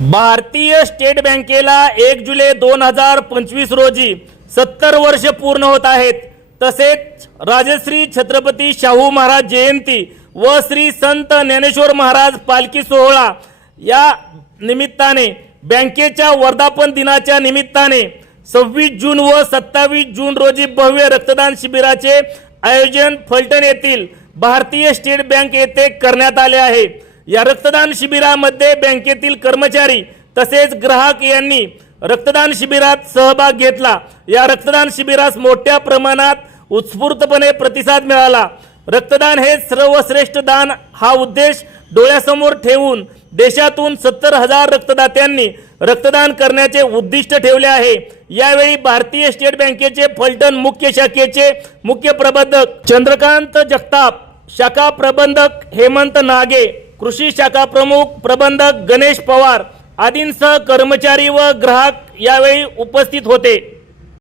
भारतीय स्टेट बँकेला 1 जुलै 2025 रोजी 70 वर्ष पूर्ण होत आहेत। तसेच राजश्री छत्रपती शाहू महाराज जयंती व श्री संत ज्ञानेश्वर महाराज पालखी सोहळा या निमित्ताने बँकेच्या वर्धापन दिनाच्या निमित्ताने 26 जून व 27 जून रोजी भव्य रक्तदान शिबिराचे आयोजन फलटण येथील भारतीय स्टेट बँक येथे करण्यात आले आहे। या रक्तदान शिबिरामध्ये बँकेतील कर्मचारी तसेच ग्राहक यांनी रक्तदान शिबिरात सहभाग घेतला। या रक्तदान शिबिरास मोठ्या प्रमाणात उत्स्फूर्तपणे प्रतिसाद मिळाला। रक्तदान हे सर्वश्रेष्ठ दान हा उद्देश डोळ्यासमोर ठेवून देशातून 70,000 रक्तदात्यांनी रक्तदान करण्याचे उद्दिष्ट ठेवले आहे। यावेळी भारतीय स्टेट बँकेचे फलटण मुख्य शाखेचे मुख्य प्रबंधक चंद्रकांत जगताप, शाखा प्रबंधक हेमंत नागे, कृषी शाखा प्रमुख प्रबंधक गणेश पवार आदींसह कर्मचारी व ग्राहक यावेळी उपस्थित होते।